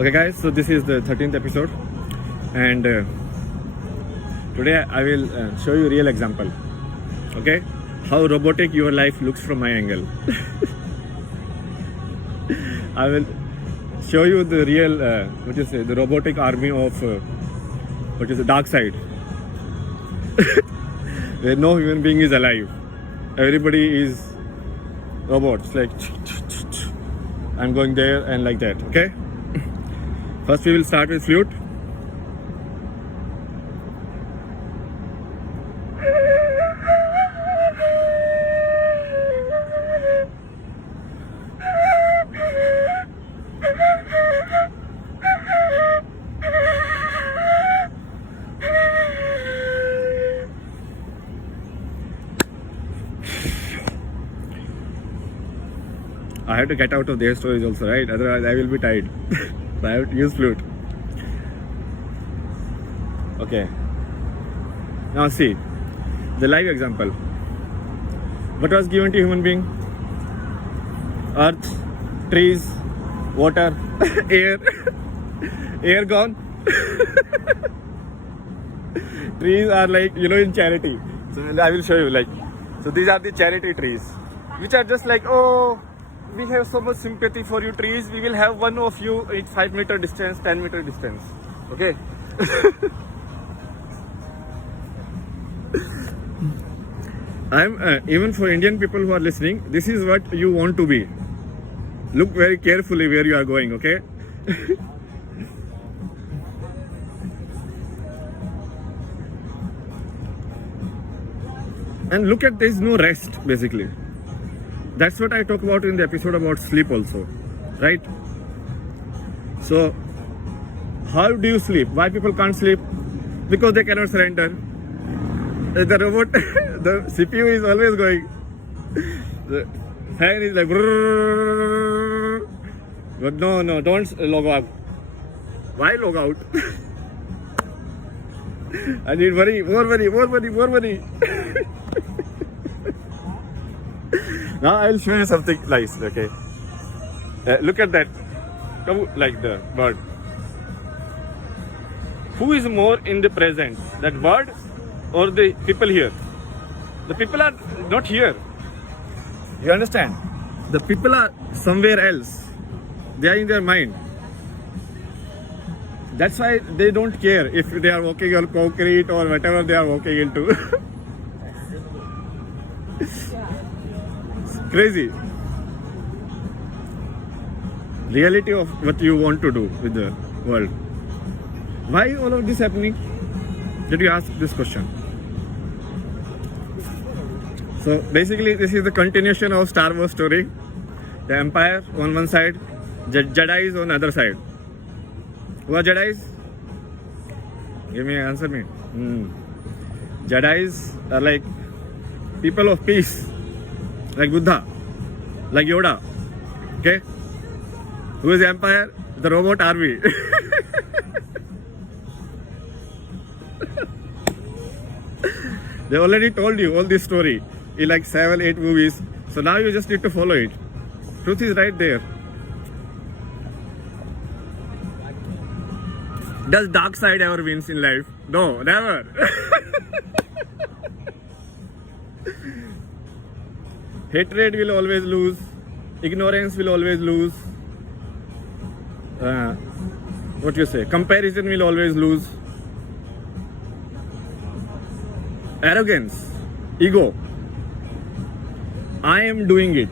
Okay, guys, so this is the 13th episode, and today I will show you a real example. Okay, how robotic your life looks from my angle. I will show you the real, the robotic army of the dark side, where no human being is alive. Everybody is robots. Like I'm going there and like that. Okay. First, we will start with flute. I have to get out of their stories also, right? Otherwise, I will be tired. So I have to use flute. Okay. Now see, the live example. What was given to human being? Earth, trees, water, air. Air gone. Trees are like, in charity. So I will show you so these are the charity trees, which are just like, oh, we have so much sympathy for you trees. We will have one of you at 5-meter distance, 10-meter distance. Okay. I'm even for Indian people who are listening, this is what you want to be. Look very carefully where you are going, okay? And look at, there is no rest basically. That's what I talk about in the episode about sleep also, right? So, how do you sleep? Why people can't sleep? Because they cannot surrender. The robot, the CPU is always going. The fan is like, brrrr. But no, don't log out. Why log out? I need more money. Now I will show you something nice, okay? Look at that. Come like the bird. Who is more in the present? That bird or the people here? The people are not here. You understand? The people are somewhere else. They are in their mind. That's why they don't care if they are walking on concrete or whatever they are walking into. Crazy. Reality of what you want to do with the world. Why all of this happening? Did you ask this question? So basically this is the continuation of Star Wars story. The Empire on one side, Jedis on the other side. Who are Jedis? Answer me. Jedis are like people of peace. Like Buddha, like Yoda, okay? Who is the Empire? The robot army. They already told you all this story in like 7-8 movies. So now you just need to follow it. Truth is right there. Does dark side ever wins in life? No, never. Hatred will always lose. Ignorance will always lose. Comparison will always lose. Arrogance, ego. I am doing it.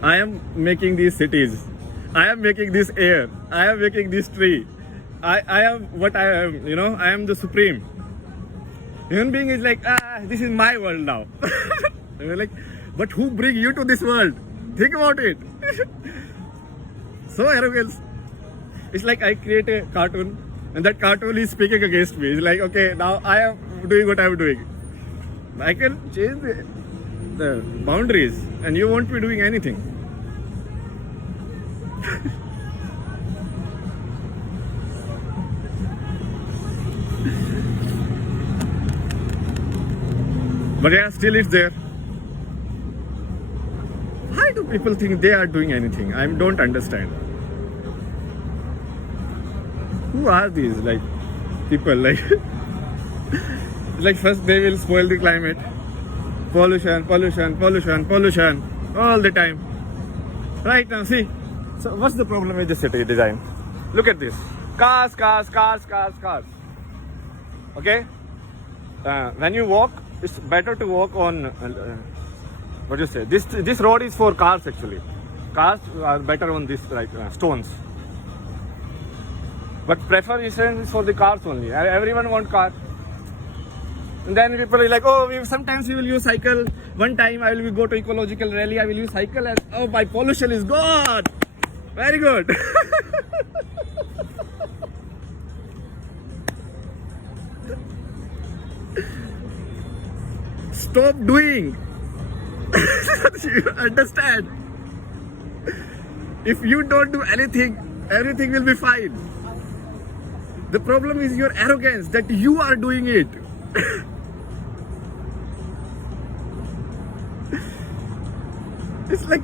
I am making these cities. I am making this air. I am making this tree. I am what I am. I am the supreme. Human being is like, this is my world now. We're like, but who bring you to this world? Think about it. So arrogance. It's like I create a cartoon and that cartoon is speaking against me. It's like, okay, now I am doing what I am doing. I can change the boundaries and you won't be doing anything. But yeah, still it's there. Why do people think they are doing anything? I don't understand. who are these like people? Like, like first they will spoil the climate, pollution, pollution, pollution, pollution, all the time. Right now, see. So what's the problem with the city design? Look at this: cars, cars, cars, cars, cars. Okay. When you walk, it's better to walk on. What do you say? This road is for cars actually. Cars are better on this stones. But preference is for the cars only. Everyone want car. And then people are like, oh, sometimes we will use cycle. One time I will go to ecological rally. I will use cycle, and oh, my pollution is gone. Very good. Stop doing. You understand? If you don't do anything, everything will be fine. The problem is your arrogance that you are doing it. It's like,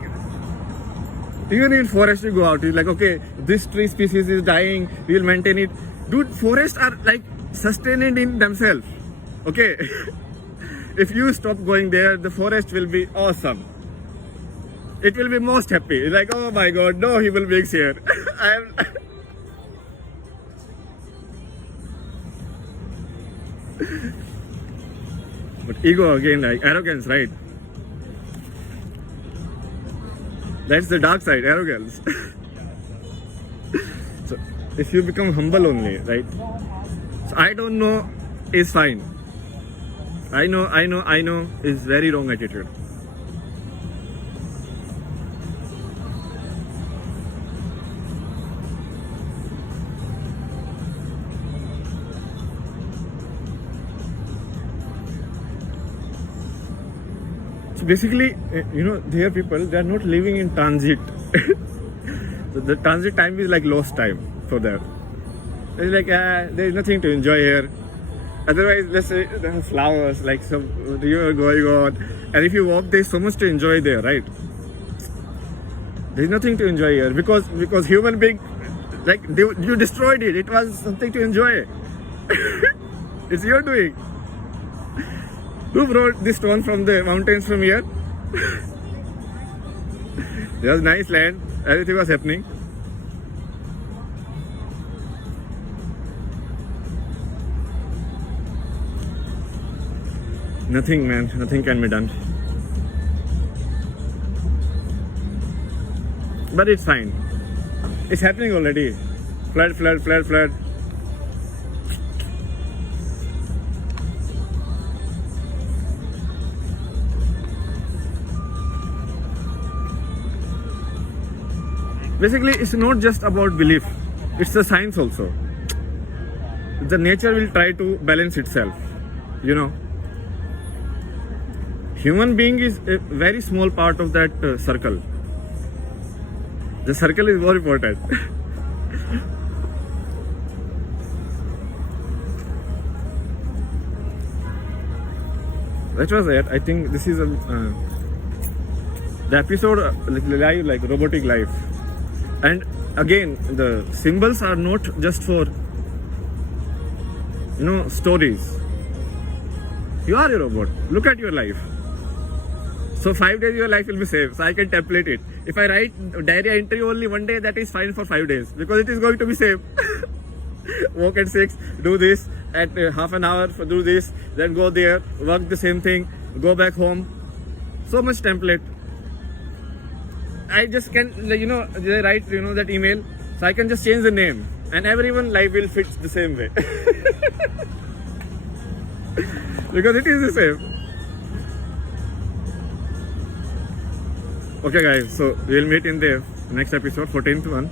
even in forest you go out, you're like, okay, this tree species is dying, we will maintain it. Dude, forests are like sustained in themselves. Okay. If you stop going there, the forest will be awesome. It will be most happy. Like, oh my god, no human beings here. But ego again, like arrogance, right? That's the dark side, arrogance. So if you become humble only, right? So I don't know is fine. I know is very wrong attitude. So basically, there are people, they are not living in transit. So the transit time is like lost time for them. It's like, there is nothing to enjoy here. Otherwise, let's say there are flowers, like some river going on, and if you walk, there's so much to enjoy there, right? There's nothing to enjoy here because human being, like you destroyed it. It was something to enjoy. It's your doing. Who brought this stone from the mountains from here? There was nice land. Everything was happening. Nothing, man. Nothing can be done. But it's fine. It's happening already. Flood, flood, flood, flood. Basically, it's not just about belief. It's a science also. The nature will try to balance itself. Human being is a very small part of that circle. The circle is more important. That was it. I think this is the episode live, like robotic life. And again, the symbols are not just for stories. You are a robot. Look at your life. So 5 days your life will be saved. So I can template it. If I write diary entry only one day, that is fine for 5 days because it is going to be saved. Walk at 6, do this at half an hour, do this, then go there, work the same thing, go back home. So much template. I just can, they write, that email. So I can just change the name and everyone life will fit the same way. Because it is the same. Okay guys, so we'll meet in the next episode, 14th one.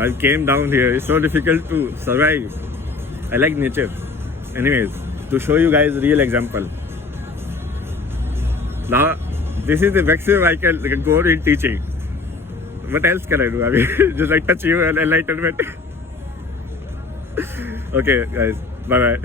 I came down here, it's so difficult to survive. I like nature. Anyways, to show you guys a real example. Now, this is the maximum I can go in teaching. What else can I do? I mean, just like touch you and enlightenment. Okay guys, bye bye.